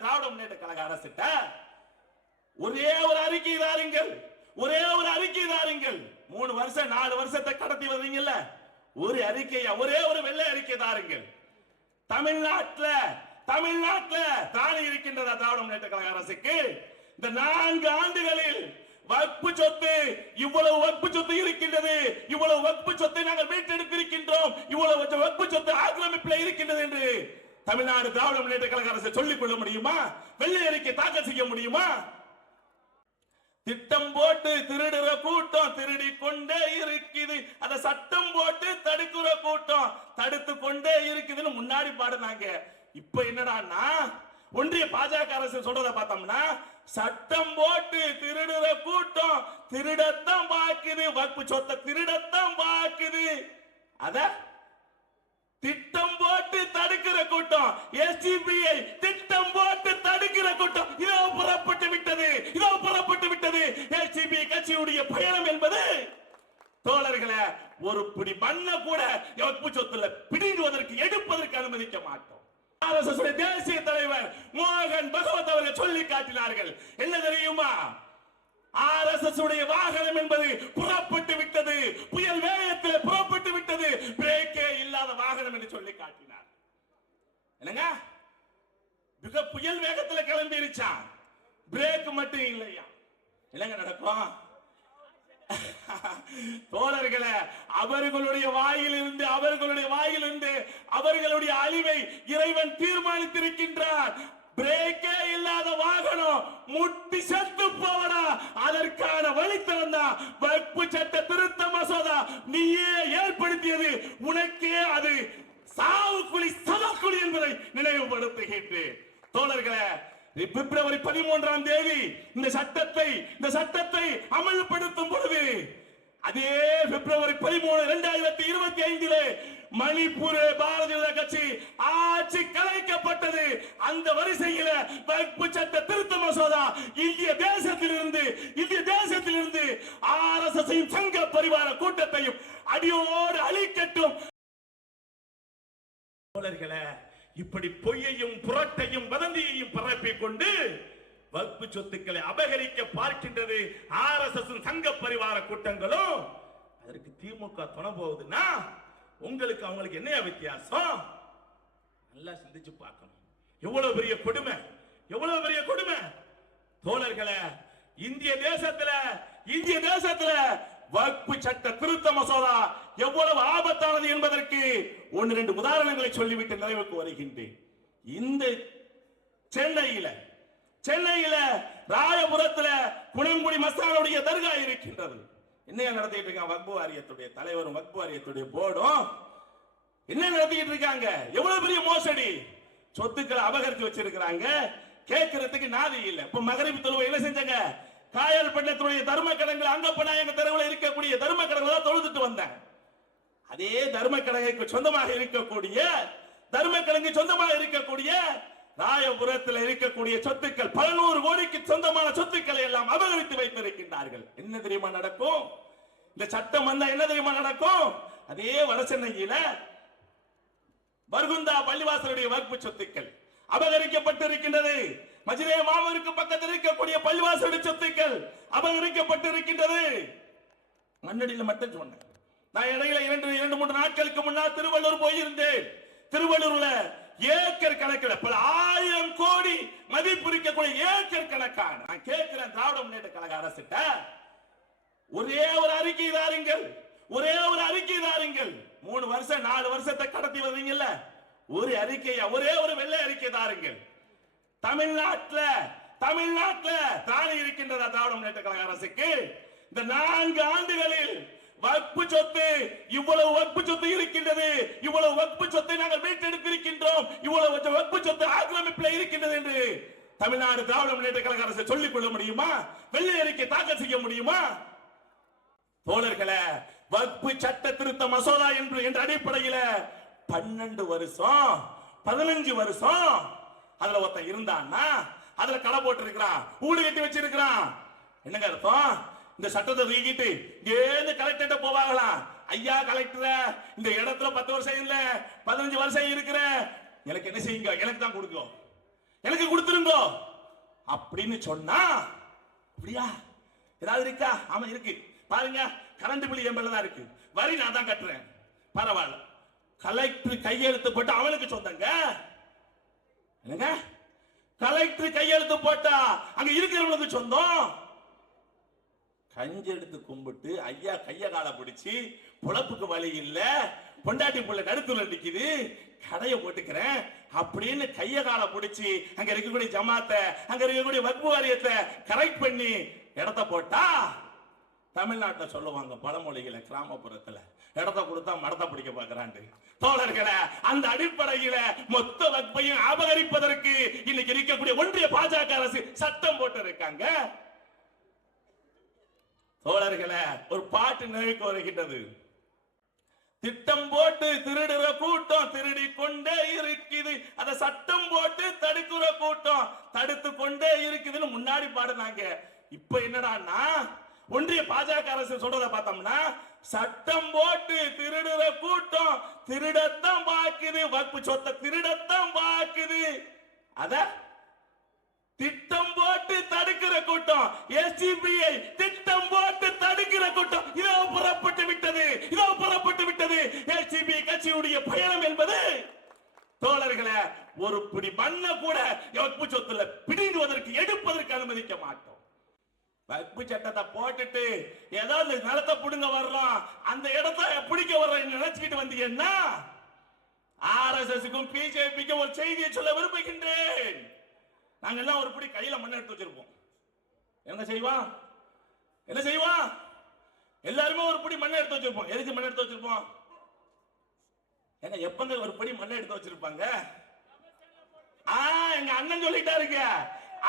திராவிட முன்னேற்ற கழக அரசிட்ட ஒரே ஒரு அறிக்கை தாருங்கள் ஒரே ஒரு அறிக்கை தாருங்கள். மூணு வருஷம் நாலு வருஷத்தை கடத்தி வந்தீங்கல்ல ஒரு அறிக்கையா ஒரே ஒரு வெள்ளை அறிக்கை தாருங்கள். தமிழ்நாட்டில் தமிழ்நாட்டில் தானே இருக்கின்றதா திராவிட முன்னேற்ற கழக அரசுக்கு? இந்த நான்கு ஆண்டுகளில் வக்பு சொத்து இவ்வளவு வக்பு சொத்து இருக்கின்றது இவ்வளவு வக்பு சொத்தை நாங்கள் மீட்டெடுத்திருக்கின்றோம் இவ்வளவு வக்பு சொத்து ஆக்கிரமிப்பில் இருக்கின்றது என்று தமிழ்நாடு திராவிட முன்னேற்ற கழக அரசு சொல்லிக் கொள்ள முடியுமா? வெள்ளை அறிக்கை தாக்கல் செய்ய முடியுமா? திட்டம் போட்டு திருடுற கூட்டம் திருடி கொண்டே இருக்குது. அத சட்டம் போட்டு தடுக்கிற கூட்டம் தடுத்து கொண்டே இருக்குதுன்னு முன்னாடி பாடுனாங்க. இப்ப என்னடான்னா ஒன்றிய பாஜக அரசு சொல்றத பார்த்தோம்னா சட்டம் போட்டு திருடுற கூட்டம் திருடத்தான் பாக்குது. வகுப்பு சொத்தை திருடத்தான் பாக்குது. அத கூட்டம். எஸ்டிபிஐ திட்டம் போட்டு தடுக்கிற கூட்டம். இதோ புறப்பட்டு விட்டது. இதோ புறப்பட்டு விட்டது. எஸ்டிபி கட்சியுடைய பயணம் என்பது தோழர்களே ஒரு பிடி மண்ணை கூட எவப்பு சொத்துல பிடிங்குவதற்கு எடுப்பதற்கு அனுமதிக்க மாட்டோம். தேசிய தலைவர் மோகன் பகவத் அவர்கள் சொல்லி காட்டினார்கள். என்ன தெரியுமா? ஆர் எஸ் எஸ் உடைய வாகனம் என்பது புறப்பட்டு விட்டது. புயல் வேகத்தில் புறப்பட்டு விட்டது. பிரேக்கே இல்லாத வாகனம் என்று சொல்லி காட்டினார். என்னங்க? மிக புயல் வேகத்துல கிளம்பிருச்சான் பிரேக் மட்டும் இல்லையா? என்னங்க நடக்கும்? தோழர்களே அவர்களுடைய வாயிலிருந்து அவர்களுடைய வாயிலிருந்து அவர்களுடைய அழிவை இறைவன் தீர்மானித்திருக்கின்றார். பிரேக்கே இல்லாத வாகனம் முட்டி செத்து போவடா. அதற்கான வழி திறந்தா வகுப்பு சட்ட திருத்த மசோதா நீயே ஏற்படுத்தியது. உனக்கே அது சா சதக்குழி என்பதை நினைவுபடுத்துகின்றேன். தோழர்களே பிப்ரவரி பதிமூன்றாம் தேதி இந்த சட்டத்தை இந்த சட்டத்தை அமல்படுத்தும் பொழுது அதே பிப்ரவரி பதிமூணு இரண்டாயிரத்தி இருபத்தி ஐந்திலே மணிப்பூர் பாரதிய ஜனதா கட்சி ஆட்சி கலைக்கப்பட்டது. அந்த வரிசையில வகுப்பு சட்ட திருத்த மசோதா இந்திய தேசத்திலிருந்து இந்திய தேசத்திலிருந்து ஆர் எஸ் எஸ் சங்க பரிவார கூட்டத்தையும் அடியோடு அழிக்கட்டும். தோழர்களே இப்படி பொய்யையும் புரட்டையும் வதந்தியையும் பரப்பிக் கொண்டு வகுப்பு சொத்துக்களை அபகரிக்க பார்க்கின்றது ஆர் எஸ் எஸ் சங்க பரிவார கூட்டங்களும். அதற்கு திமுக துணை போகுதுன்னா உங்களுக்கு அவங்களுக்கு என்ன வித்தியாசம்? நல்லா சிந்திச்சு பார்க்கணும். எவ்வளவு பெரிய கொடுமை? எவ்வளவு பெரிய கொடுமை? தோழர்களை இந்திய தேசத்துல இந்திய தேசத்துல வகுப்பு சட்ட திருத்த மசோதா எவ்வளவு ஆபத்தானது என்பதற்கு ஒன்று ரெண்டு உதாரணங்களை சொல்லிவிட்டு நிறைவுக்கு வருகின்றேன். இந்த சென்னையில சென்னையில ராயபுரத்துல குணங்குடி மஸ்தானுடைய தர்கா இருக்கின்றது. என்ன நடத்திட்டு இருக்கான் வக்பு வாரியத்துடைய தலைவரும் வக்பு வாரியத்துடைய போர்டும்? என்ன நடத்திட்டு இருக்காங்க? எவ்வளவு பெரிய மோசடி? சொத்துக்களை அபகரித்து வச்சிருக்கிறாங்க. கேட்கறதுக்கு நாதி இல்லை. இப்ப மகரிப்பு தொழுவை என்ன செஞ்சாங்க? காயல் பட்டத்துடைய தர்ம கடங்கள் அங்கப்பநாயக தெருவில் இருக்கக்கூடிய தர்ம கடங்களை தான் தொழுதுட்டு வந்தேன். அதே தர்ம கடங்கைக்கு சொந்தமாக இருக்கக்கூடிய தர்ம கடங்கு சொந்தமாக இருக்கக்கூடிய ராயபுரத்தில் இருக்கக்கூடிய சொத்துக்கள் பல கோடிக்கு சொந்தமான சொத்துக்களை எல்லாம் அபகரித்து வைத்திருக்கின்றார்கள். என்ன தெரியுமா நடக்கும்? இந்த சட்டம் வந்தா என்ன தெரியுமா நடக்கும்? அதே வடசென்னையில பர்குந்தா பள்ளிவாசலுடைய வகுப்பு சொத்துக்கள் அபகரிக்கப்பட்டிருக்கின்றது. மஜிலே மாமருக்கு பக்கத்தில் இருக்கக்கூடிய பள்ளிவாசல் சொத்துக்கள் அபகரிக்கப்பட்டிருக்கின்றது. மண்ணடியில் மட்டும் சொன்னேன். நான் இடையில இரண்டு இரண்டு மூன்று நாட்களுக்கு முன்னால் திருவள்ளூர் போயிருந்தேன். திருவள்ளூர்ல ஏக்கர் கணக்கில் பல ஆயிரம் கோடி மதிப்பு இருக்கக்கூடிய ஏக்கர் கணக்கான நான் கேட்கிறேன் திராவிட முன்னேற்ற கழக அரசிட்ட ஒரே ஒரு அறிக்கை தாருங்கள் ஒரே ஒரு அறிக்கை தாருங்கள். மூணு வருஷம் நாலு வருஷத்தை கடத்தி வந்தீங்கல்ல ஒரு அறிக்கையா ஒரே ஒரு வெள்ளை அறிக்கை தாருங்கள். தமிழ்நாட்டில் தமிழ்நாட்டில் தானே இருக்கின்றது திராவிட முன்னேற்ற கழக அரசுக்கு? இந்த நான்கு ஆண்டுகளில் வகுப்பு சொத்து இவ்வளவு வகுப்பு சொத்து இருக்கின்றது. இவ்வளவு வகுப்பு சொத்தை நாங்கள் மீட்டெடுத்திருக்கின்றோம் இவ்வளவு வகுப்பு சொத்து ஆக்கிரமிப்பில் இருக்கின்றது என்று தமிழ்நாடு திராவிட முன்னேற்ற கழக அரசு சொல்லிக் கொள்ள முடியுமா? வெள்ளை அறிக்கை தாக்கல் செய்ய முடியுமா? தோழர்களே வகுப்பு சட்ட திருத்த மசோதா என்று என்ற அடிப்படையில் பன்னெண்டு வருஷம் பதினஞ்சு வருஷம் அதுல ஒருத்தன் இருந்தான்னா அதுல கடை போட்டு இருக்கிறான் ஊடு கட்டி வச்சிருக்கிறான். என்னங்க அர்த்தம்? இந்த சட்டத்தை தூக்கிட்டு இங்கேருந்து கலெக்டர்கிட்ட போவாங்களாம். ஐயா கலெக்டர் இந்த இடத்துல பத்து வருஷம் இல்ல பதினஞ்சு வருஷம் இருக்கிற எனக்கு என்ன செய்யுங்க? எனக்கு தான் கொடுக்கும் எனக்கு கொடுத்துருங்க. அப்படின்னு சொன்னா அப்படியா? ஏதாவது இருக்கா? ஆமா இருக்கு. பாருங்க கரண்ட் பில் என் தான் இருக்கு. வரி நான் தான் கட்டுறேன். பரவாயில்ல. கலெக்டர் கையெழுத்து போட்டு அவனுக்கு சொந்தங்க. என்னங்க? கலெக்டர் கையெழுத்து போட்டா அங்க இருக்கிறவங்களுக்கு சொந்தம். கஞ்செடுத்து கும்பிட்டு ஐயா கைய காலை பிடிச்சி பொழப்புக்கு வழி இல்ல பொண்டாட்டி புள்ள நடுத்துல நிக்குது கடையை போட்டுக்கிறேன் அப்படின்னு கைய காலை பிடிச்சி அங்க இருக்கக்கூடிய ஜமாத்தை அங்க இருக்கக்கூடிய வக்பு வாரியத்தை கரெக்ட் பண்ணி இடத்த போட்டா தமிழ்நாட்டில் சொல்லுவாங்க பழமொழிகளை கிராமப்புறத்துல. இடத்த கொடுத்தா மடத்தை பிடிக்க பாக்குறாண்டு தோழர்களை அந்த அடிப்படையில மொத்த வக்பையும் அபகரிப்பதற்கு இன்னைக்கு இருக்கக்கூடிய ஒன்றிய பாஜக அரசு சட்டம் போட்டு இருக்காங்க தோழர்களே ஒரு பாட்டு நினைவுக்கு வருகின்றது. திட்டம் போட்டு திருடுற கூட்டம் திருடி கொண்டே இருக்குது. அத சட்டம் போட்டு தடுக்கிற கூட்டம் தடுத்து கொண்டே இருக்குதுன்னு முன்னாடி பாடுனாங்க. இப்ப என்னடான்னா ஒன்றிய பாஜக அரசு சொல்றத பார்த்தோம்னா சட்டம் போட்டு திருடுற கூட்டம் திருடத்தான் பாக்குது வகுப்பு சொத்தை திருடத்தான் பாக்குது. அத திட்டம் போட்டு தடுக்கிற கூட்டம் எஸ்டிபிஐ திட்டம் போட்டு தடுக்கிற கூட்டம் இதோ புறப்பட்டு விட்டது இதோ புறப்பட்டு விட்டது. எஸ்டிபி கட்சியுடைய பயணம் என்பது தோழர்களே ஒரு பிடி மண்ண கூட வகுப்பு சொத்துல பிடிங்குவதற்கு எடுப்பதற்கு அனுமதிக்க மாட்டோம். வகுப்பு சட்டத்தை போட்டுட்டு ஏதோ இந்த நிலத்தை பிடுங்க வர்றோம். அந்த இடத்த பிடிக்க வர்றோம் நினைச்சுக்கிட்டு வந்தீங்கன்னா ஆர்எஸ்எஸ்க்கும் பிஜேபிக்கும் ஒரு செய்தியை சொல்ல விரும்புகின்றேன். நாங்க எல்லாம் ஒரு பிடி கையில மண் எடுத்து வச்சிருப்போம். என்ன செய்வோம்? என்ன செய்வோம்? எல்லாருமே ஒரு பிடி மண் எடுத்து வச்சிருப்போம். எதுக்கு மண் எடுத்து வச்சிருப்போம்? ஏங்க எப்பங்க ஒரு படி மண்ணை எடுத்து வச்சிருப்பாங்க? ஆ எங்க அண்ணன் சொல்லிட்டாருங்க.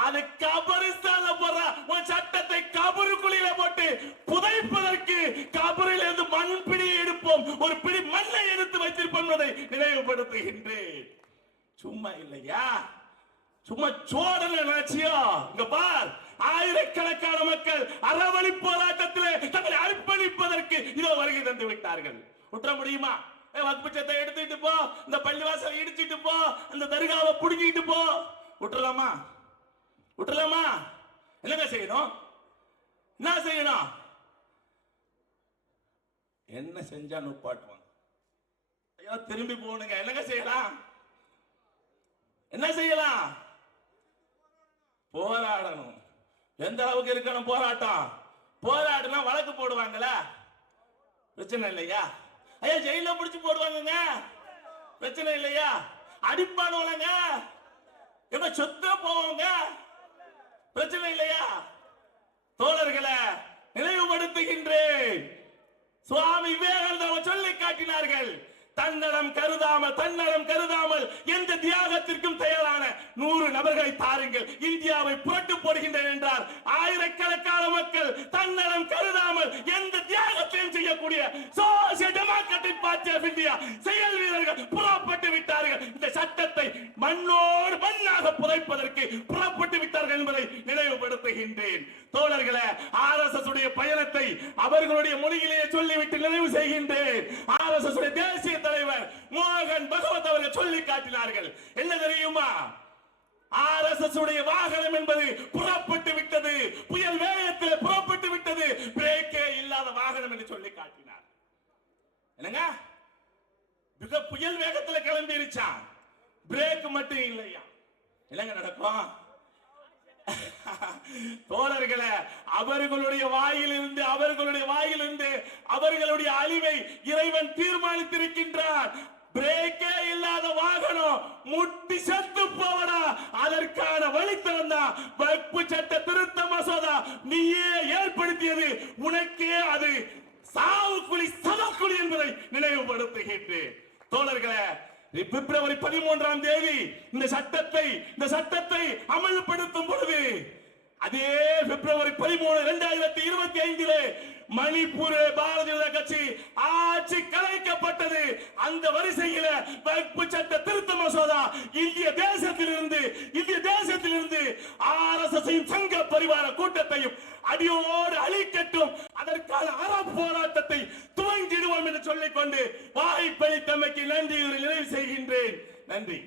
அது கபரிஸ்தான்ல போற. உன் சட்டத்தை கபருக்குழியில போட்டு புதைப்பதற்கு கபரில் இருந்து மண் பிடி எடுப்போம். ஒரு பிடி மண்ணை எடுத்து வைத்திருப்போம் என்பதை நினைவுபடுத்துகின்றேன். சும்மா இல்லையா? சும்மா சோடல நினைச்சியோ இங்க பார். ஆயிரக்கணக்கான மக்கள் அறவழி போராட்டத்தில் தங்களை அர்ப்பணிப்பதற்கு இதோ வருகை தந்து விட்டார்கள். உற்ற முடியுமா? ஏ, எடுத்துட்டு போ. இந்த பள்ளிவாசலை இடிச்சிட்டு போ. அந்த தர்காவை புடுங்கிட்டு போ. விட்டுறலாமா விட்டுலாமா என்னங்க செய்யணும்? என்ன செய்யணும்? என்ன செஞ்சா நுப்பாட்டுவாங்க ஐயா திரும்பி போகணுங்க. என்னங்க செய்யலாம்? என்ன செய்யலாம்? போராடணும். எந்த அளவுக்கு இருக்கணும்? போராட்டம். போராடினா வழக்கு போடுவாங்கல்ல பிரச்சனை இல்லையா? ஐயா ஜெயில பிடிச்சு போடுவாங்கங்க. பிரச்சனை இல்லையா? அடிப்பானுவலங்க எங்க சொத்த போவாங்க? பிரச்சனை இல்லையா? தோழர்களை நினைவுபடுத்துகின்றேன். சுவாமி விவேகானந்தர் சொல்லி காட்டினார்கள். தன்னலம் கருதாமல் தன்னலம் கருதாமல் எந்த தியாகத்திற்கும் தயாரான நூறு நபர்களை தாருங்கள். இந்தியாவை புரட்டு போடுகின்றனர் என்றார். ஆயிரக்கணக்கான மக்கள் தன்னலம் கருதாமல் எந்த தியாகத்தையும் செய்யக்கூடிய social democratic party of India செயல் வீரர்கள் புறப்பட்டு விட்டார்கள். இந்த சட்டத்தை மண்ணோடு மண்ணாக புதைப்பதற்கு புறப்பட்டு விட்டார்கள் என்பதை நினைவுபடுத்துகின்றேன். தோழர்களே ஆர்எஸ்எஸ் உடைய பயணத்தை அவர்களுடைய மொழியிலேயே சொல்லிவிட்டு நிறைவு செய்கின்றேன். ஆர்எஸ்எஸ் உடைய தேசிய தலைவர் மோகன் பகவத் அவர்கள் சொல்லி காட்டினார்கள். என்ன தெரியுமா? ஆர்எஸ்எஸ் உடைய வாகனம் என்பது புறப்பட்டு விட்டது. புயல் வேகத்தில் புறப்பட்டு விட்டது. பிரேக்கே இல்லாத வாகனம் என்று சொல்லி காட்டினார். என்னங்க? மிக புயல் வேகத்துல கிளம்பிருச்சா? பிரேக் மட்டும் இல்லையா? என்னங்க நடக்கும்? தோழர்களே அவர்களுடைய வாயிலிருந்து அவர்களுடைய வாயிலிருந்து அவர்களுடைய அழிவை இறைவன் தீர்மானித்திருக்கின்றார். பிரேக்கே இல்லாத வாகனம் முட்டி செத்து போவடா. அதற்கான வழி திறந்தா வகுப்பு சட்ட திருத்த மசோதா நீயே ஏற்படுத்தியது. உனக்கே அது சாவுக்குழி சதக்குழி என்பதை நினைவுபடுத்துகின்றேன். தோழர்களே பிப்ரவரி பதிமூன்றாம் தேதி இந்த சட்டத்தை இந்த சட்டத்தை அமல்படுத்தும் பொழுது அதே பிப்ரவரி பதிமூணு இரண்டாயிரத்தி இருபத்தி ஐந்திலே மணிப்பூர் பாரதிய ஜனதா கட்சி ஆட்சி கலைக்கப்பட்டது. அந்த வரிசையில வகுப்பு சட்ட திருத்த மசோதா இந்திய தேசத்திலிருந்து இந்திய தேசத்திலிருந்து ஆர்எஸ்எஸ் சங்க பரிவார கூட்டத்தையும் அடியோடு அழிக்கட்டும். அதற்கான அறம் போராட்டத்தை துவங்கிடுவோம் என்று சொல்லிக்கொண்டு வாய்ப்பளித்தமைக்கு நன்றி நிறைவு செய்கின்றேன். நன்றி.